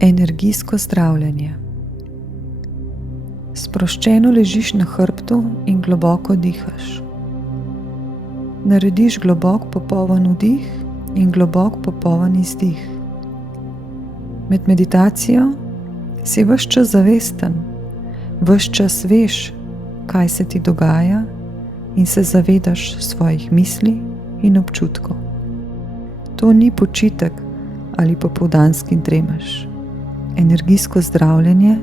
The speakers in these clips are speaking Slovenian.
Energijsko zdravljenje. Sproščeno ležiš na hrbtu in globoko dihaš. Narediš globok popoln vdih in globok popoln izdih. Med meditacijo si ves čas zavesten, ves čas veš, kaj se ti dogaja in se zavedaš svojih misli in občutkov. To ni počitek ali popoldanski dremaš. Energijsko zdravljenje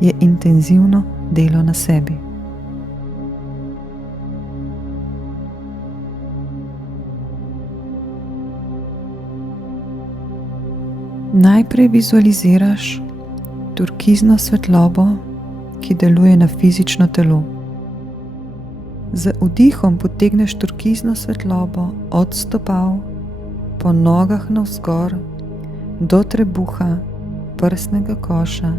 je intenzivno delo na sebi. Najprej vizualiziraš turkizno svetlobo, ki deluje na fizično telo. Z vdihom potegneš turkizno svetlobo od stopal, po nogah navzgor, do trebuha, prsnega koša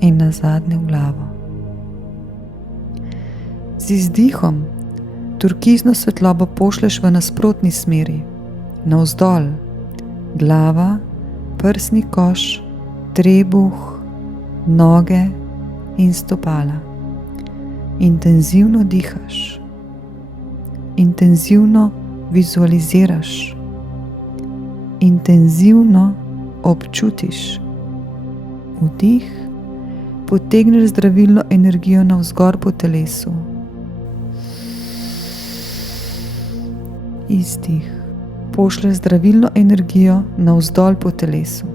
in nazadnje v glavo. Z izdihom turkizno svetlobo pošlješ v nasprotni smeri, navzdol, glava, prsni koš, trebuh, noge in stopala. Intenzivno dihaš, intenzivno vizualiziraš, intenzivno občutiš. Vdih, potegneš zdravilno energijo navzgor po telesu. Izdih, pošlješ zdravilno energijo navzdol po telesu.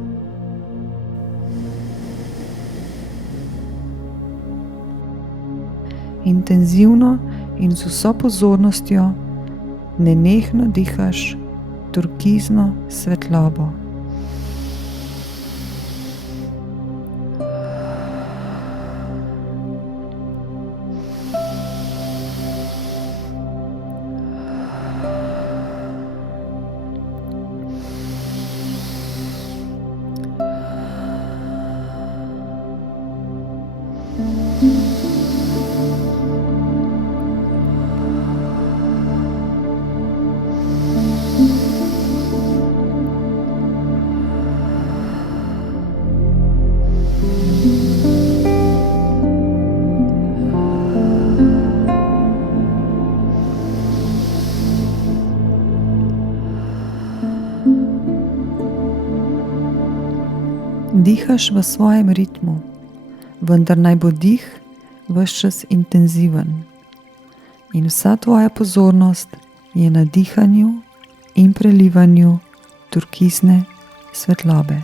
Intenzivno in z vso pozornostjo nenehno dihaš turkizno svetlobo. Dihaš v svojem ritmu, vendar naj bo dih ves čas intenziven in vsa tvoja pozornost je na dihanju in prelivanju turkizne svetlobe.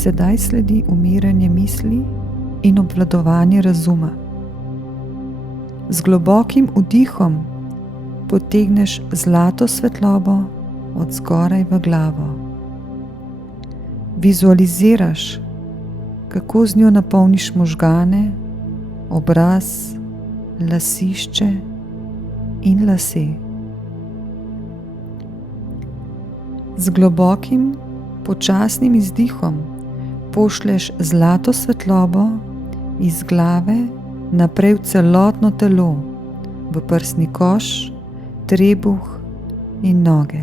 Sedaj sledi umiranje misli in obvladovanje razuma. Z globokim vdihom potegneš zlato svetlobo od zgoraj v glavo. Vizualiziraš, kako z njo napolniš možgane, obraz, lasišče in lase. Z globokim, počasnim izdihom pošlješ zlato svetlobo iz glave naprej v celotno telo, v prsni koš, trebuh in noge.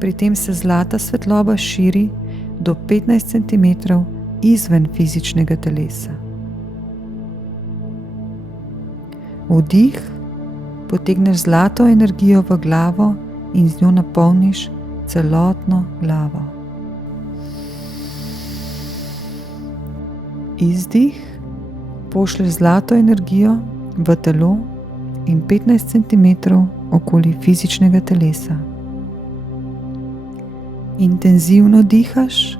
Pri tem se zlata svetloba širi do 15 cm izven fizičnega telesa. Vdih potegneš zlato energijo v glavo in z njo napolniš celotno glavo. Izdih pošlješ zlato energijo v telo in 15 cm okoli fizičnega telesa. Intenzivno dihaš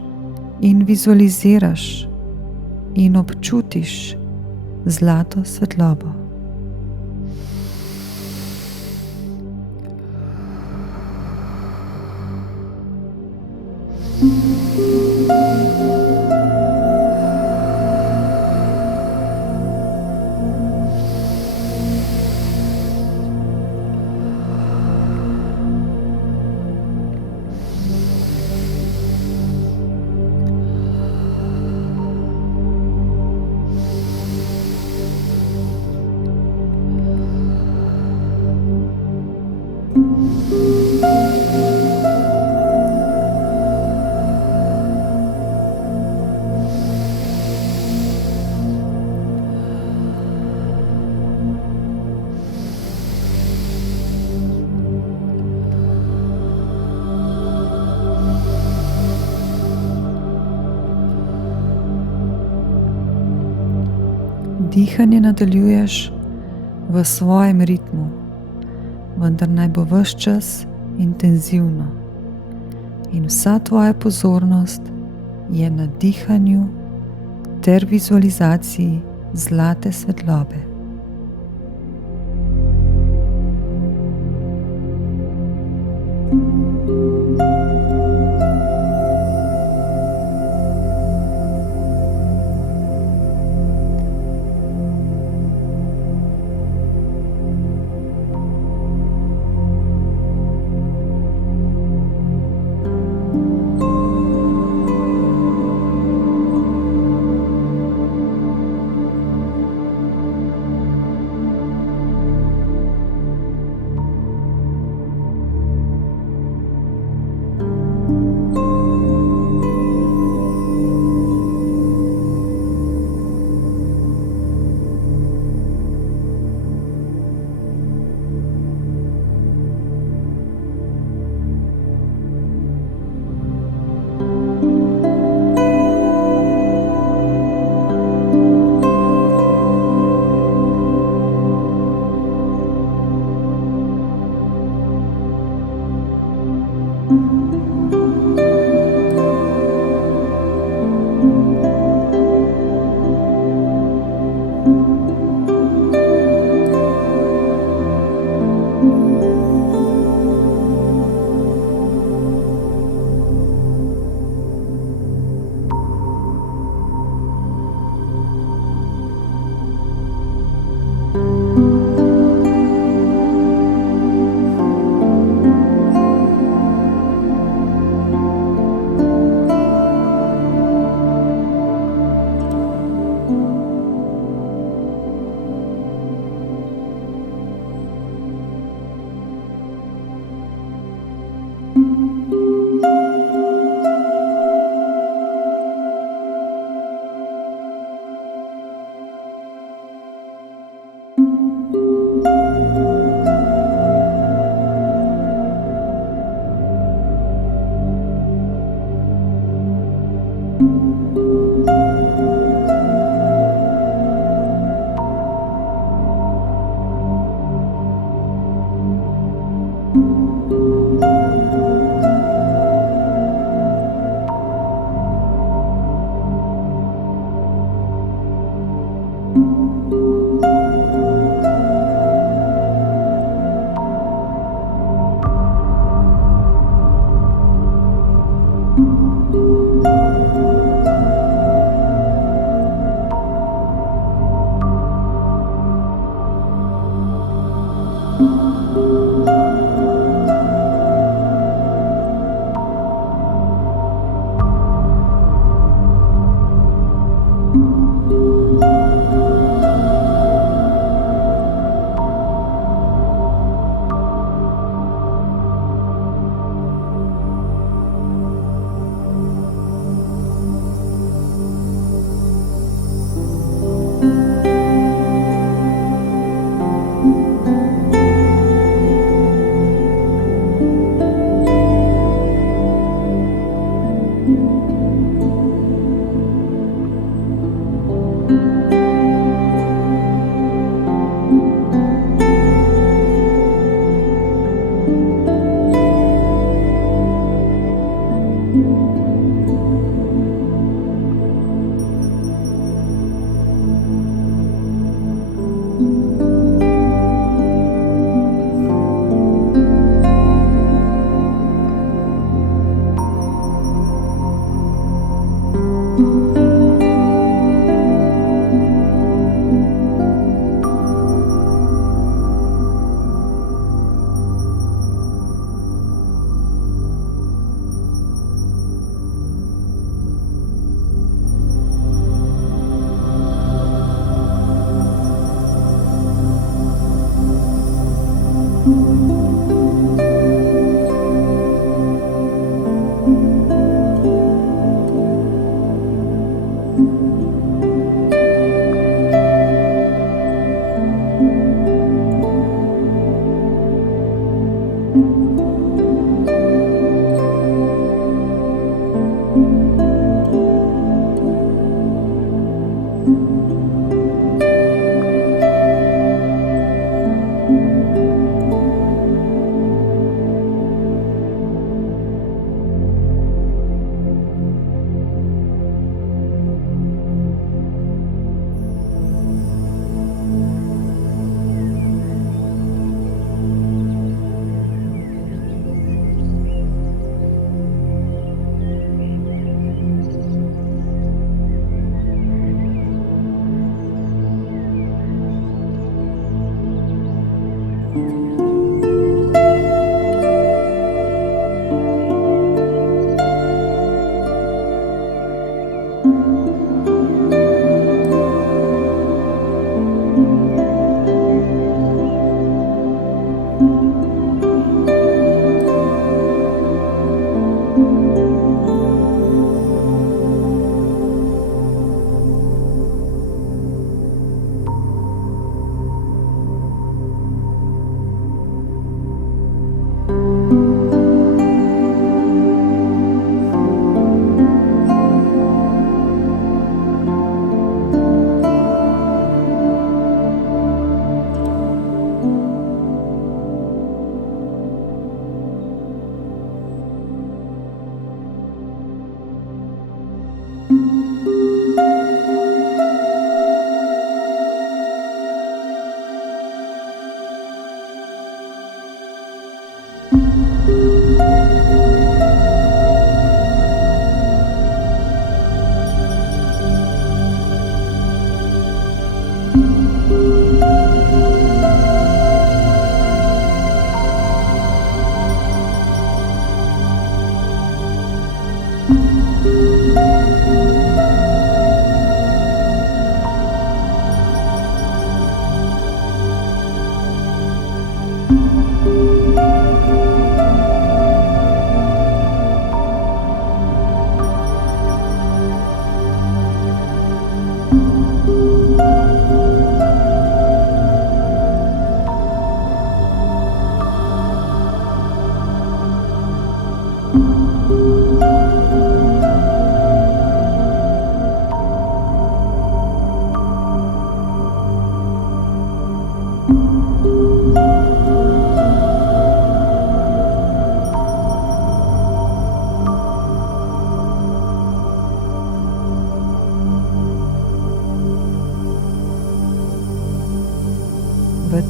in vizualiziraš in občutiš zlato svetlobo. Dihanje nadaljuješ v svojem ritmu, vendar naj bo ves čas intenzivno in vsa tvoja pozornost je na dihanju ter vizualizaciji zlate svetlobe.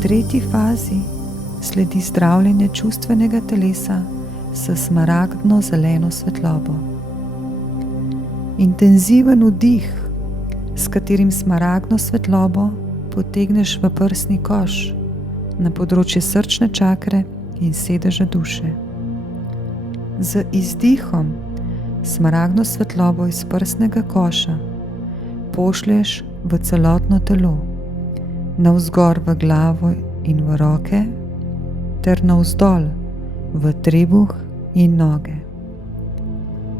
tretji fazi sledi zdravljenje čustvenega telesa s smaragdno zeleno svetlobo. Intenziven vdih, s katerim smaragdno svetlobo potegneš v prsni koš na področje srčne čakre in sedeža duše. Z izdihom smaragdno svetlobo iz prsnega koša pošlješ v celotno telo, navzgor v glavo in v roke, ter navzdol v trebuh in noge.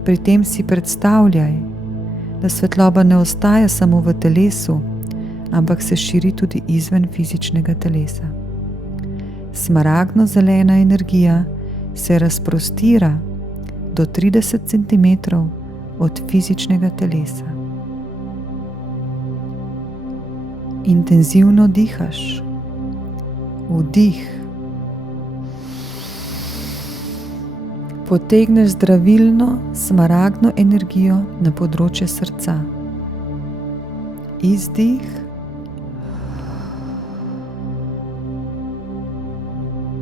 Pri tem si predstavljaj, da svetloba ne ostaja samo v telesu, ampak se širi tudi izven fizičnega telesa. Smaragdno zelena energija se razprostira do 30 cm od fizičnega telesa. Intenzivno dihaš. Vdih. Potegneš zdravilno smaragdno energijo na področje srca. Izdih.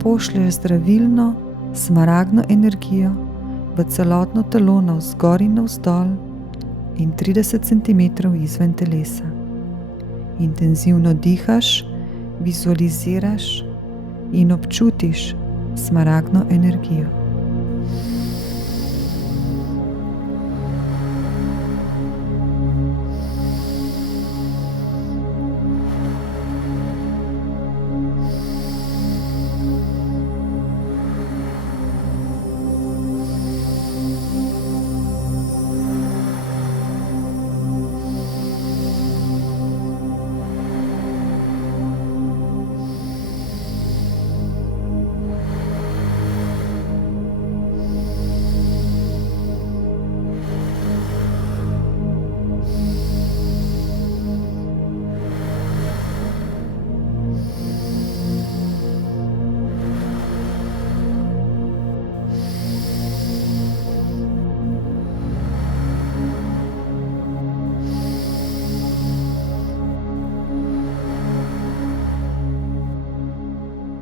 Pošlješ zdravilno smaragdno energijo v celotno telo navzgor in navzdol in 30 cm izven telesa. Intenzivno dihaš, vizualiziraš in občutiš smaragdno energijo.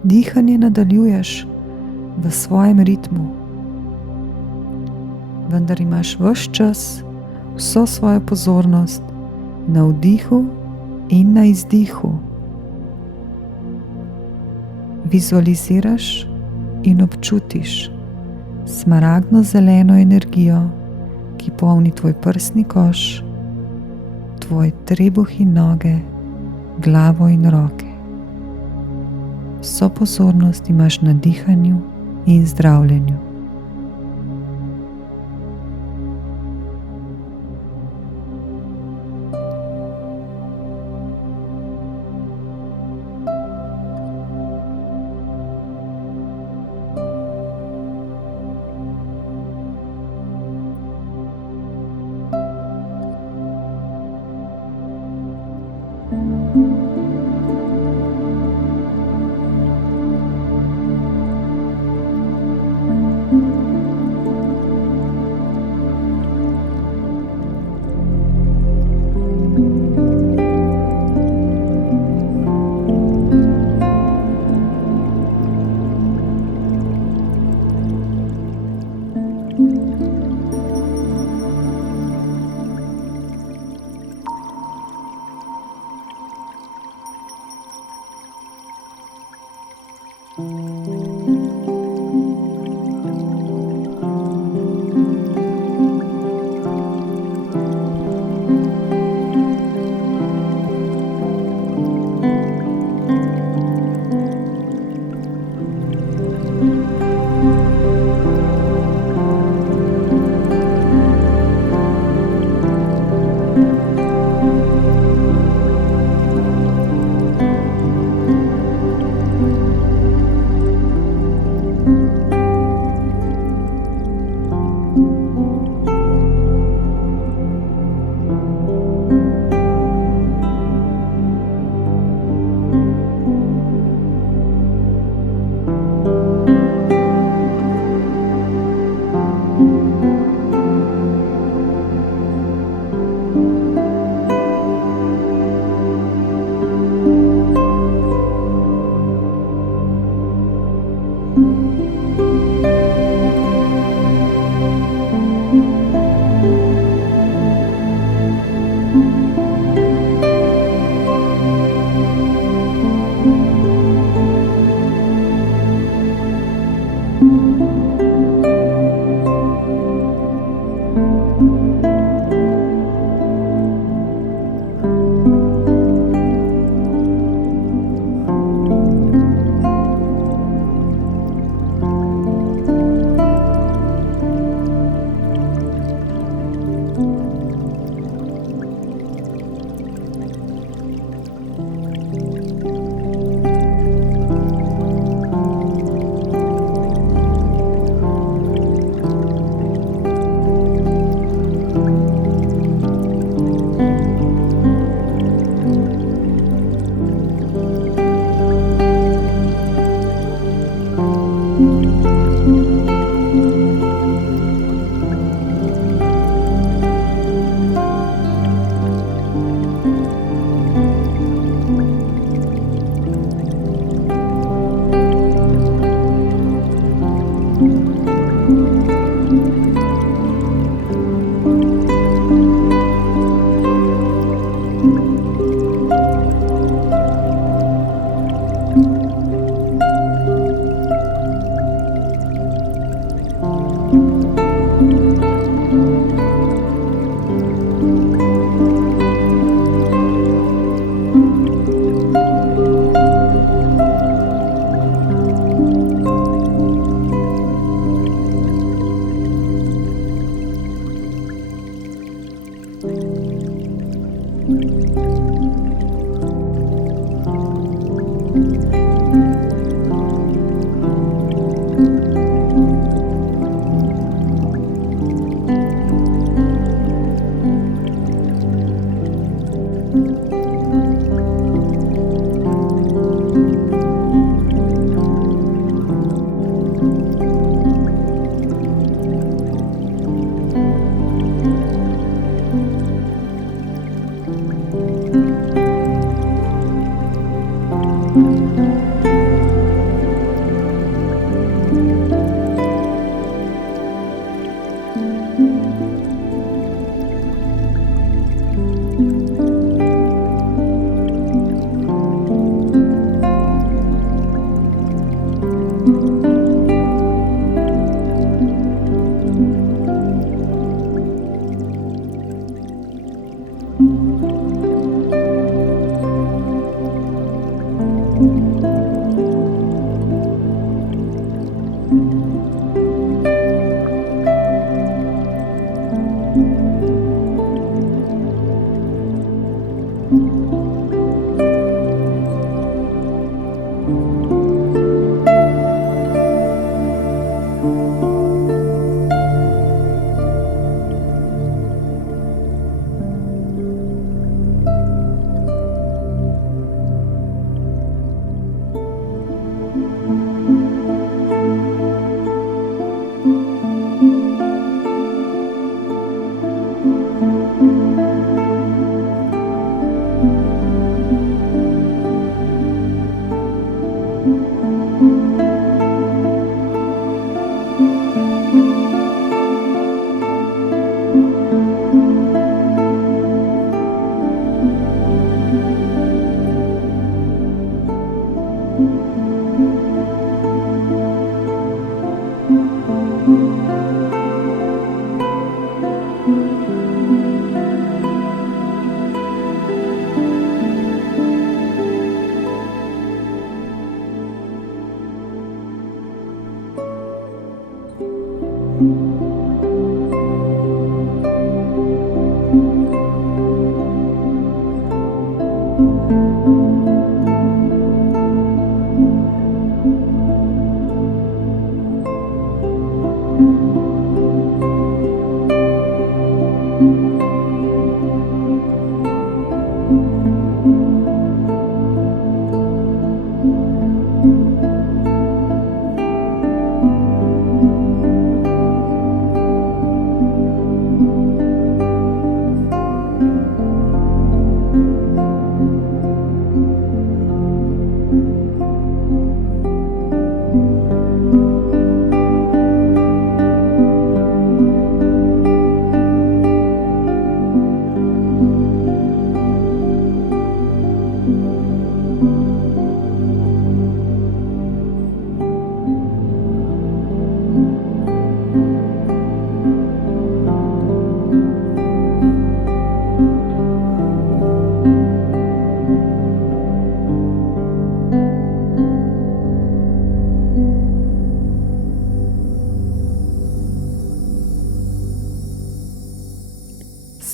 Dihanje nadaljuješ v svojem ritmu, vendar imaš ves čas vso svojo pozornost na vdihu in na izdihu. Vizualiziraš in občutiš smaragdno zeleno energijo, ki polni tvoj prsni koš, tvoj trebuh in noge, glavo in roke. Vso pozornost imaš na dihanju in zdravljenju.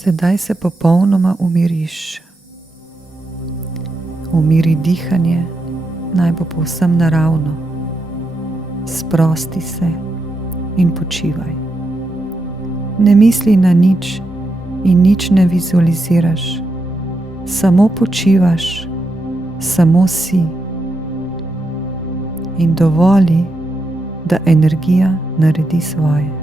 Sedaj se popolnoma umiriš. Umiri dihanje, naj bo povsem naravno. Sprosti se in počivaj. Ne misli na nič in nič ne vizualiziraš. Samo počivaš, samo si. In dovoli, da energija naredi svoje.